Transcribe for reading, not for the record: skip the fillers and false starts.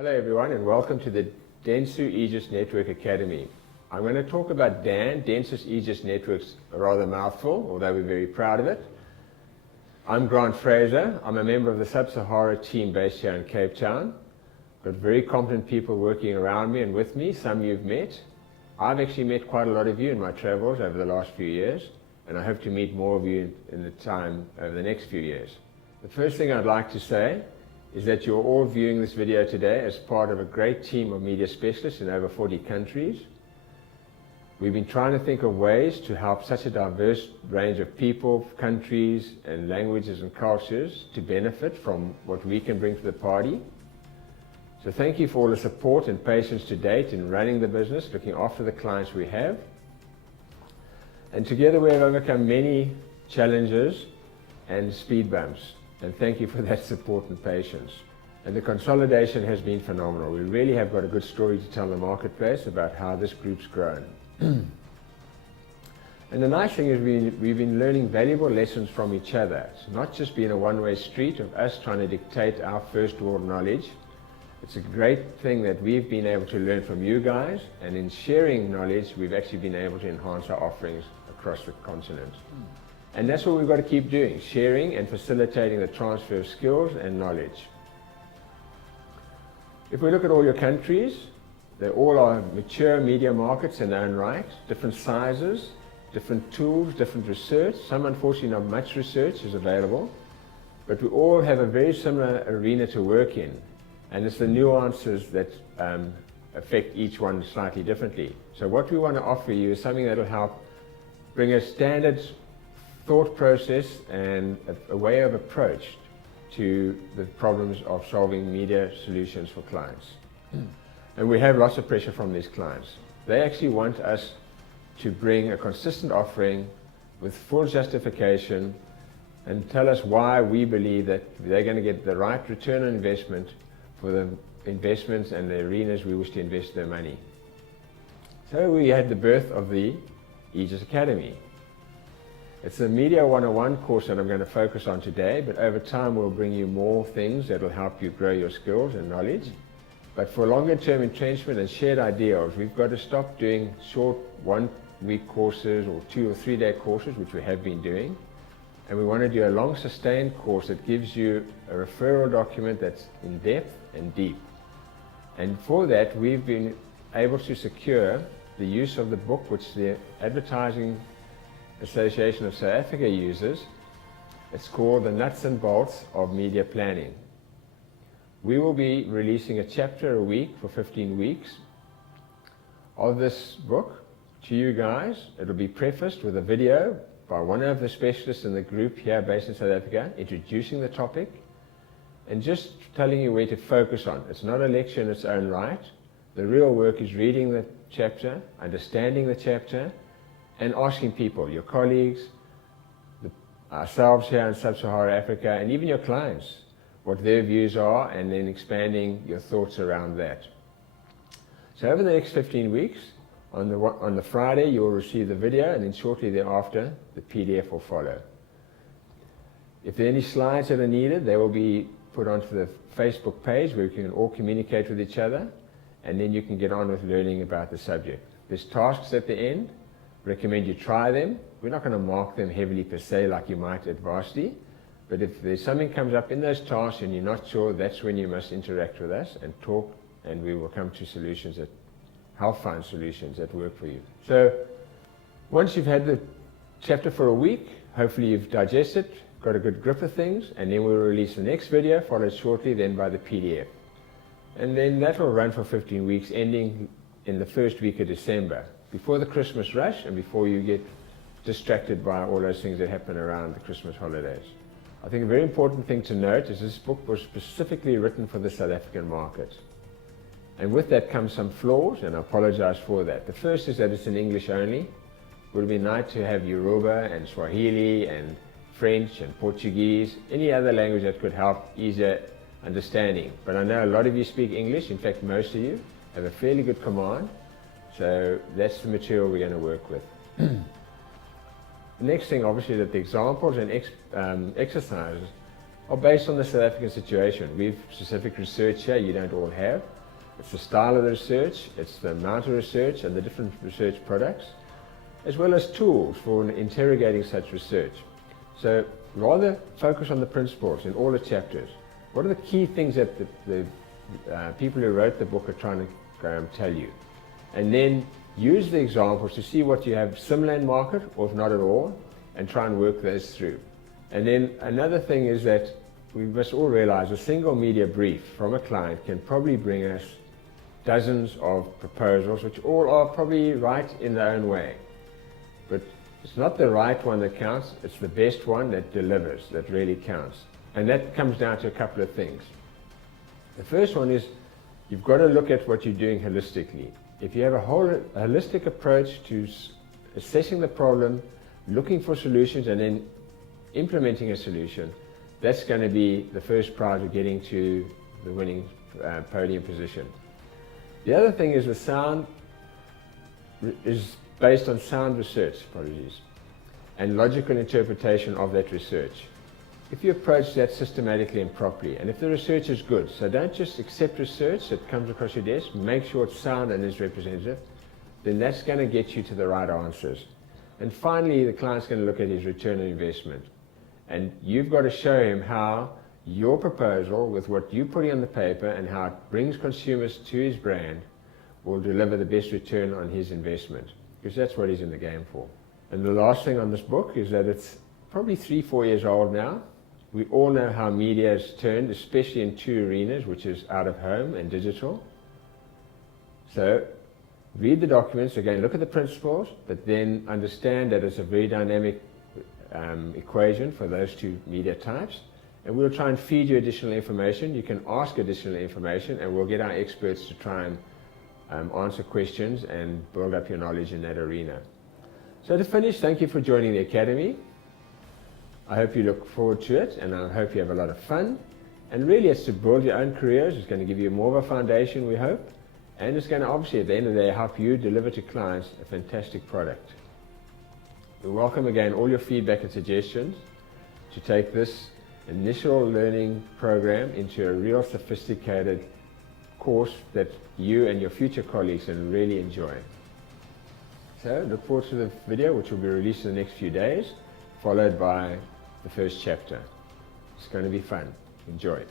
Hello everyone and welcome to the Dentsu Aegis Network Academy. I'm going to talk about Dentsu's Aegis Network's a rather mouthful, although we're very proud of it. I'm Fraser. I'm a member of the Sub-Saharan team based here in Cape Town. Got very competent people working around me and with me, some you've met. I've actually met quite a lot of you in my travels over the last few years, and I hope to meet more of you in the time over the next few years. The first thing I'd like to say is that you're all viewing this video today as part of a great team of media specialists in over 40 countries. We've been trying to think of ways to help such a diverse range of people, countries, and languages and cultures to benefit from what we can bring to the party. So thank you for all the support and patience to date in running the business, looking after the clients we have. And together we have overcome many challenges and speed bumps. And thank you for that support and patience. And the consolidation has been phenomenal. We really have got a good story to tell the marketplace about how this group's grown. And the nice thing is we've been learning valuable lessons from each other. It's not just been a one-way street of us trying to dictate our first world knowledge. It's a great thing that we've been able to learn from you guys, and in sharing knowledge, we've actually been able to enhance our offerings across the continent. And that's what we've got to keep doing, sharing and facilitating the transfer of skills and knowledge. If we look at all your countries, they all are mature media markets in their own right, different sizes, different tools, different research. Some, unfortunately, not much research is available, but we all have a very similar arena to work in, and it's the nuances that affect each one slightly differently. So what we want to offer you is something that will help bring a standard thought process and a way of approach to the problems of solving media solutions for clients. And we have lots of pressure from these clients. They actually want us to bring a consistent offering with full justification and tell us why we believe that they're going to get the right return on investment for the investments and the arenas we wish to invest their money. So we had the birth of the Aegis Academy. It's a Media 101 course that I'm going to focus on today, but over time we'll bring you more things that will help you grow your skills and knowledge. But for longer term entrenchment and shared ideals, we've got to stop doing short one-week courses or 2 or 3 day courses, which we have been doing. And we want to do a long sustained course that gives you a referral document that's in depth and deep. And for that, we've been able to secure the use of the book which the Advertising Association of South Africa uses. It's called The Nuts and Bolts of Media Planning. We will be releasing a chapter a week for 15 weeks of this book to you guys. It'll be prefaced with a video by one of the specialists in the group here based in South Africa, introducing the topic and just telling you where to focus on. It's not a lecture in its own right. The real work is reading the chapter, understanding the chapter, and asking people, your colleagues, ourselves here in Sub-Saharan Africa, and even your clients, what their views are, and then expanding your thoughts around that. So over the next 15 weeks, on the Friday, you will receive the video, and then shortly thereafter, the PDF will follow. If there are any slides that are needed, they will be put onto the Facebook page where we can all communicate with each other, and then you can get on with learning about the subject. There's tasks at the end. Recommend you try them. We're not going to mark them heavily per se like you might at varsity, but if there's something comes up in those tasks and you're not sure, that's when you must interact with us and talk, and we will come to solutions that help find solutions that work for you. So once you've had the chapter for a week, hopefully you've digested, got a good grip of things, and then we'll release the next video, followed shortly then by the PDF. And then that will run for 15 weeks, ending in the first week of December, before the Christmas rush and before you get distracted by all those things that happen around the Christmas holidays. I think a very important thing to note is this book was specifically written for the South African market. And with that comes some flaws, and I apologize for that. The first is that it's in English only. It would be nice to have Yoruba and Swahili and French and Portuguese, any other language that could help easier understanding. But I know a lot of you speak English. In fact, most of you have a fairly good command. So that's the material we're going to work with. The next thing, obviously, that the examples and exercises are based on the South African situation. We've specific research here you don't all have. It's the style of the research, it's the amount of research and the different research products, as well as tools for interrogating such research. So rather focus on the principles in all the chapters. What are the key things that the people who wrote the book are trying to tell you? And then use the examples to see what you have similar in market, or if not at all, and try and work those through. And then another thing is that we must all realize a single media brief from a client can probably bring us dozens of proposals, which all are probably right in their own way. But it's not the right one that counts, it's the best one that delivers, that really counts. And that comes down to a couple of things. The first one is you've got to look at what you're doing holistically. If you have a holistic approach to assessing the problem, looking for solutions, and then implementing a solution, that's going to be the first prize of getting to the winning podium position. The other thing is the sound is based on sound research, and logical interpretation of that research. If you approach that systematically and properly, and if the research is good, so don't just accept research that comes across your desk, make sure it's sound and is representative, then that's going to get you to the right answers. And finally, the client's going to look at his return on investment. And you've got to show him how your proposal, with what you're putting on the paper and how it brings consumers to his brand, will deliver the best return on his investment. Because that's what he's in the game for. And the last thing on this book is that it's probably 3-4 years old now. We all know how media has turned, especially in two arenas, which is out of home and digital. So read the documents, again, look at the principles, but then understand that it's a very dynamic equation for those two media types. And we'll try and feed you additional information. You can ask additional information, and we'll get our experts to try and answer questions and build up your knowledge in that arena. So to finish, thank you for joining the Academy. I hope you look forward to it, and I hope you have a lot of fun. And really, it's to build your own careers. It's going to give you more of a foundation, we hope. And it's going to obviously, at the end of the day, help you deliver to clients a fantastic product. We welcome again all your feedback and suggestions to take this initial learning program into a real sophisticated course that you and your future colleagues can really enjoy. So look forward to the video, which will be released in the next few days, followed by the first chapter. It's going to be fun. Enjoy.